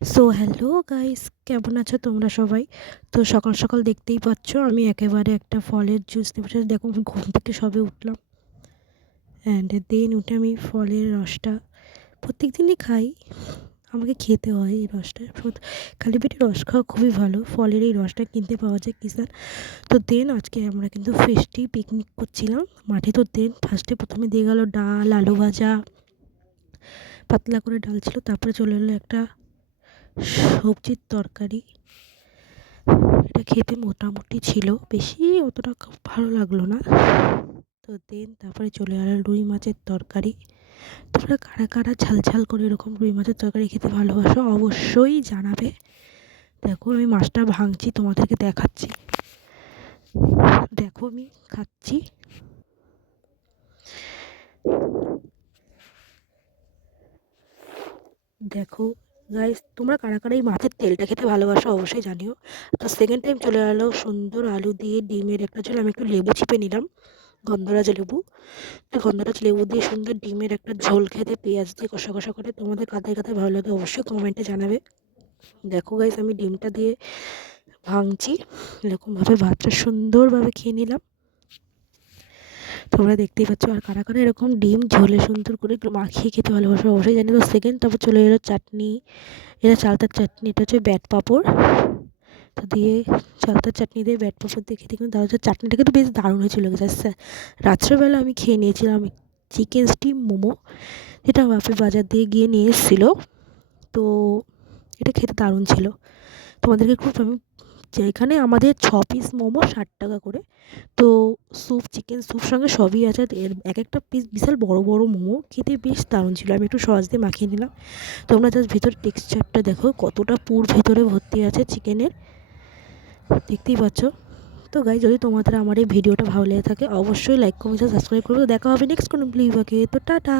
So hello guys, কেমন আছো তোমরা সবাই? তো সকাল সকাল দেখতেই পাচ্ছ আমি একেবারে একটা ফলের জুস নিয়ে বসে দেখো, আমি ঘুম থেকে সবে উঠলাম। অ্যান্ড দেন উঠে আমি ফলের রসটা প্রত্যেক দিনই খাই। আমাকে খেতে হয় এই রসটা। খালি পেটে রস খাওয়া খুবই ভালো। ফলের এই রসটা কিনতে পাওয়া যায় কিষান। তো দেন আজকে আমরা কিন্তু ফেস্টি পিকনিক করছিলাম মাঠে। তো দেন প্রথমে দিয়ে গেল ডাল, আলু ভাজা, পাতলা করে ডাল ছিল। তারপরে চলে এলো একটা সবজির তরকারি। এটা খেতে মোটামুটি ছিল, বেশি অতটা ভালো লাগলো না। তো দেন তারপরে চলে এলো রুই মাছের তরকারি। তোমরা কারা কারা ঝাল ঝাল করে এরকম রুই মাছের তরকারি খেতে ভালোবাসো অবশ্যই জানাবে। দেখো আমি মাছটা ভাঙছি, তোমাদেরকে দেখাচ্ছি। দেখো আমি খাচ্ছি। দেখো গাইস, তোমরা কারা কারা এই মাছের তেলটা খেতে ভালোবাসো অবশ্যই জানিও। তো সেকেন্ড টাইম চলে এলো সুন্দর আলু দিয়ে ডিমের একটা ঝোল। আমি একটু লেবু চিপে নিলাম, গন্ধরাজ লেবু। তো গন্ধরাজ লেবু দিয়ে সুন্দর ডিমের একটা ঝোল খেতে পেঁয়াজ দিয়ে কষা কষা করে তোমাদের কাঁথায় কাঁথায় ভালো লাগে অবশ্যই কমেন্টে জানাবে। দেখো গাইস, আমি ডিমটা দিয়ে ভাঙছি এরকমভাবে, ভাতটা সুন্দরভাবে খেয়ে নিলাম। তোমরা দেখতেই পাচ্ছ। আর কারা কারা এরকম ডিম ঝোলে সুন্দর করে একটু মাখিয়ে খেতে ভালোবাসো অবশ্যই জানি। তো সেকেন্ড তারপর চলে এলো চাটনি। এটা চালতার চাটনি, এটা হচ্ছে ব্যাট পাঁপড়। তো দিয়ে চালতার চাটনি দিয়ে ব্যাট পাঁপড় দিয়ে খেতে কিন্তু দারুণ। চাটনিটা কিন্তু বেশ দারুণ হয়েছিল। রাত্রেবেলা আমি খেয়ে নিয়েছিলাম চিকেন স্টিম মোমো, এটা বাপের বাজার দিয়ে গিয়ে নিয়ে এসেছিলো। তো এটা খেতে দারুণ ছিল। তোমাদেরকে খুব আমি, যেখানে আমাদের 6 পিস মোমো 60 টাকা করে। তো স্যুপ, চিকেন স্যুপ সঙ্গে সবই আছে। এর এক একটা পিস বিশাল বড় বড় মোমো, খেতে বেশ দারুণ ছিল। আমি একটু সস দিয়ে মাখিয়ে নিলাম। তোমরা জাস্ট ভেতর টেক্সচারটা দেখো, কতটা পুর ভেতরে ভর্তি আছে চিকেনের, দেখতেই পাচ্ছ। তো গাইস, যদি তোমাদের আমার এই ভিডিওটা ভালো লেগে থাকে অবশ্যই লাইক, কমেন্ট, সাবস্ক্রাইব করবে। দেখা হবে নেক্সট কোনো ভিডিওতে। তো টাটা।